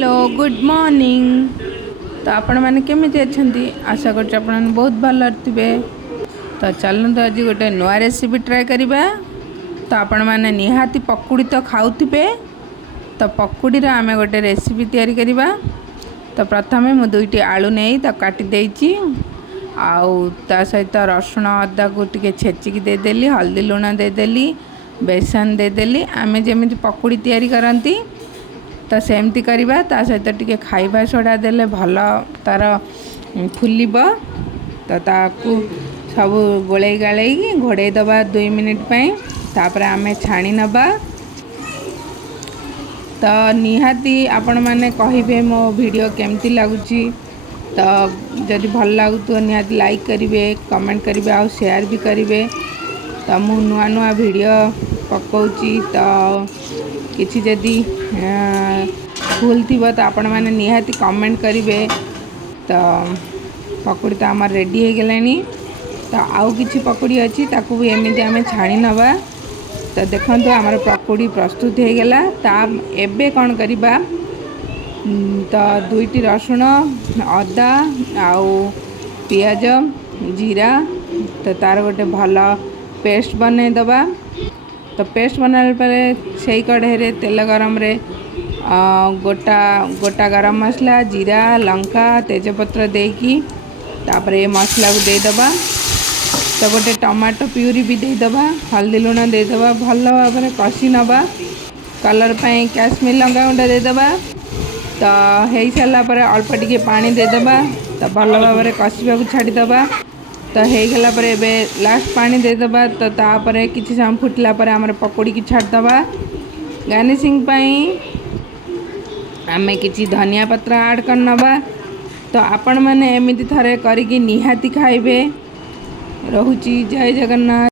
Hello good morning. तो आपण मैंने केमी अच्छी आशा कर बहुत भल थे। तो चलते आज गोटे नुआ रेसिपी ट्राए करवा। तो आपण मैंने निहाती पकुड़ी तो खाऊे। तो पकुड़ी आम गोटे रेसिपी तैयारी करवा। तो प्रथम मु दुईटी आलू नहीं तो काटी देची ता सहित रसुण अदा को टे छेचिकी देदेली, हल्दी लुण देदेली, बेसन देदेली। आम जमी पकुड़ी तैयारी करती तो सेमती करवा। ता सहित टे खाइबा सोडा देले भल तार फुलिब। तो ताकू सब गोले गाले घोड़े दबा 2 मिनिट तापर आम छाणी नबा। तो निहाती आपण मैंने कहे मो वीडियो केमती लगुची। तो जदि भल लगु तो निहाती लाइक करेंगे, कमेंट करेंगे और शेयर भी करेंगे। तो मु नुआ नुआ वीडियो पकाउची। तो किसी जदि भूल थी तो आपण मैंने निहाती कमेंट करेंगे। तो पकुड़ी तो आम रेडी हो गलानी। तो आउ किसी पकुड़ी अच्छी ताकू भी एमती आम छाणी नवा। तो देखो आमर पकुड़ी प्रस्तुत हो गला। ता एबे कौन करवा, तो दुईटी रसुण अदा आउ पियाज जीरा तो तार गोटे भल पेस्ट बने दबा। तो पेस्ट बनाला पर से कढ़ाई तेल गरम रे गोटा गोटा गरम मसला, जीरा, लंका, तेजपत्र देकी तापर ये मसला को देदबा। तो गोटे टमाटो प्यूरी भी देदबा, हल्दी लुण देदबा, भल भाव में कषि नवा। कलर पाई काश्मीर लंका गुंडा देदबा। तो हो सारा पर अल्प टिके पानी देदबा। तो भल भाव में कषिबा को छाड़ीदबा। तो हो गला पर एबे लास्ट पानी देदबा। तो तापर किसी समय फुटला पर आमर पकुड़ी की छाड़दबा। गार्निशिंग पाई आमे किसी धनिया पत्र ऐड कर नबा। तो आपण मैंने एमती थरे करिकी निहाती खाइबे। रहुची जय जगन्नाथ।